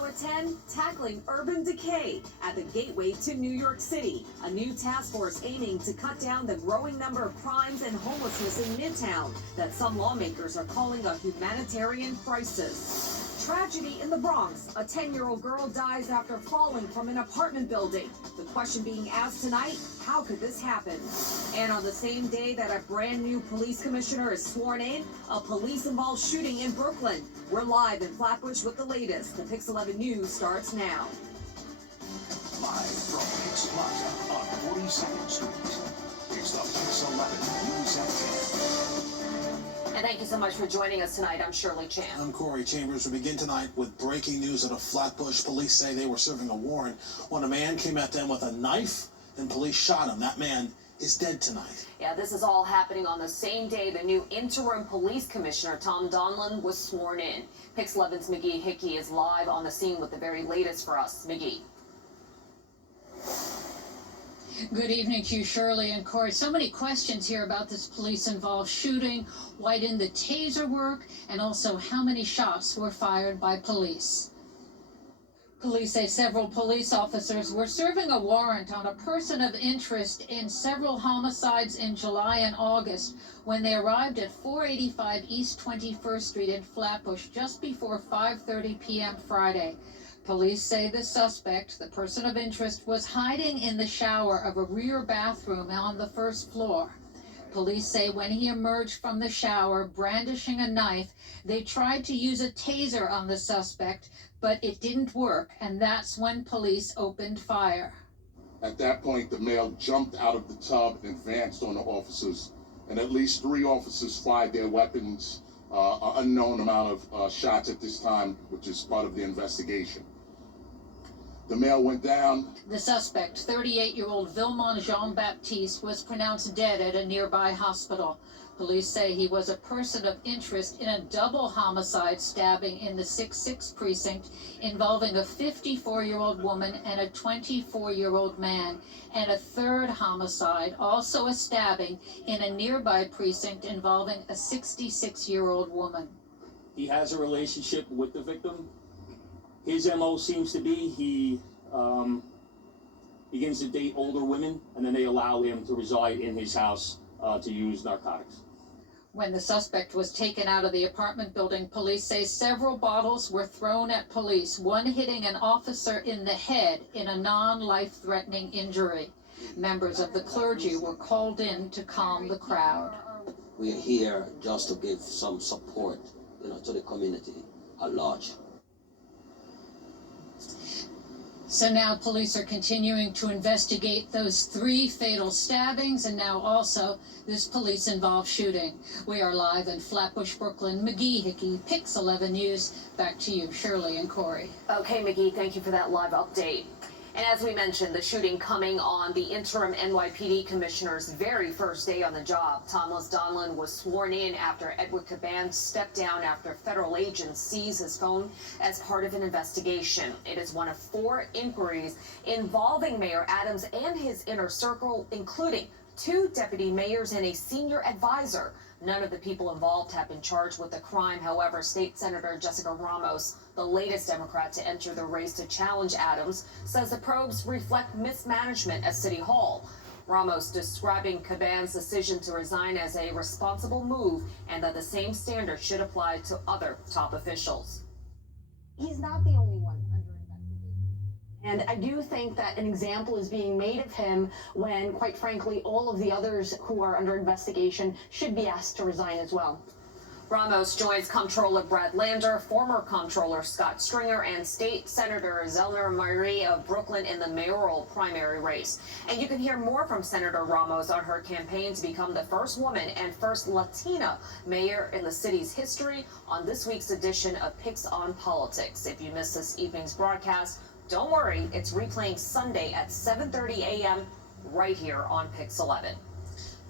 Now at 10, tackling urban decay at the gateway to New York City. A new task force aiming to cut down the growing number of crimes and homelessness in Midtown that some lawmakers are calling a humanitarian crisis. Tragedy in the Bronx. A 10-year-old girl dies after falling from an apartment building. The question being asked tonight, how could this happen? And on the same day that a brand new police commissioner is sworn in, a police-involved shooting in Brooklyn. We're live in Flatbush with the latest. The Pix 11 News starts now. Live from Pix Plaza on 42nd Street. It's the Pix 11 News at 10. And thank you so much for joining us tonight. I'm Shirley Chan. I'm Corey Chambers. We begin tonight with breaking news out of Flatbush. Police say they were serving a warrant when a man came at them with a knife and police shot him. That man is dead tonight. Yeah, this is all happening on the same day the new interim police commissioner, Tom Donlan, was sworn in. Pix 11's Magee Hickey is live on the scene with the very latest for us. Magee. Good evening to you, Shirley and Corey. So many questions here about this police-involved shooting. Why didn't the taser work? And also, how many shots were fired by police? Police say several police officers were serving a warrant on a person of interest in several homicides in July and August when they arrived at 485 East 21st Street in Flatbush just before 5:30 p.m. Friday. Police say the suspect, the person of interest, was hiding in the shower of a rear bathroom on the first floor. Police say when he emerged from the shower brandishing a knife, they tried to use a taser on the suspect, but it didn't work, and that's when police opened fire. At that point, the male jumped out of the tub and advanced on the officers, and at least 3 officers fired their weapons, an unknown amount of shots at this time, which is part of the investigation. The male went down. The suspect, 38-year-old Vilmon Jean-Baptiste, was pronounced dead at a nearby hospital. Police say he was a person of interest in a double homicide stabbing in the 6-6 precinct involving a 54-year-old woman and a 24-year-old man, and a third homicide, also a stabbing, in a nearby precinct involving a 66-year-old woman. He has a relationship with the victim. His MO seems to be he begins to date older women, and then they allow him to reside in his house to use narcotics. When the suspect was taken out of the apartment building, police say several bottles were thrown at police, one hitting an officer in the head in a non-life-threatening injury. Members of the clergy were called in to calm the crowd. We are here just to give some support, to the community at large. So now police are continuing to investigate those 3 fatal stabbings and now also this police-involved shooting. We are live in Flatbush, Brooklyn. Magee, Hickey, Pix 11 News. Back to you, Shirley and Corey. Okay, Magee, thank you for that live update. And as we mentioned, the shooting coming on the interim NYPD commissioner's very first day on the job. Thomas Donlan was sworn in after Edward Caban stepped down after federal agents seized his phone as part of an investigation. It is one of 4 inquiries involving Mayor Adams and his inner circle, including 2 deputy mayors and a senior advisor. None of the people involved have been charged with the crime. However, State Senator Jessica Ramos, the latest Democrat to enter the race to challenge Adams, says the probes reflect mismanagement at City Hall. Ramos describing Caban's decision to resign as a responsible move and that the same standard should apply to other top officials. He's not the only one under investigation. And I do think that an example is being made of him when, quite frankly, all of the others who are under investigation should be asked to resign as well. Ramos joins Comptroller Brad Lander, former Comptroller Scott Stringer, and State Senator Zellner Marie of Brooklyn in the mayoral primary race. And you can hear more from Senator Ramos on her campaign to become the first woman and first Latina mayor in the city's history on this week's edition of Pix on Politics. If you missed this evening's broadcast, don't worry, it's replaying Sunday at 7:30 a.m. right here on Pix 11.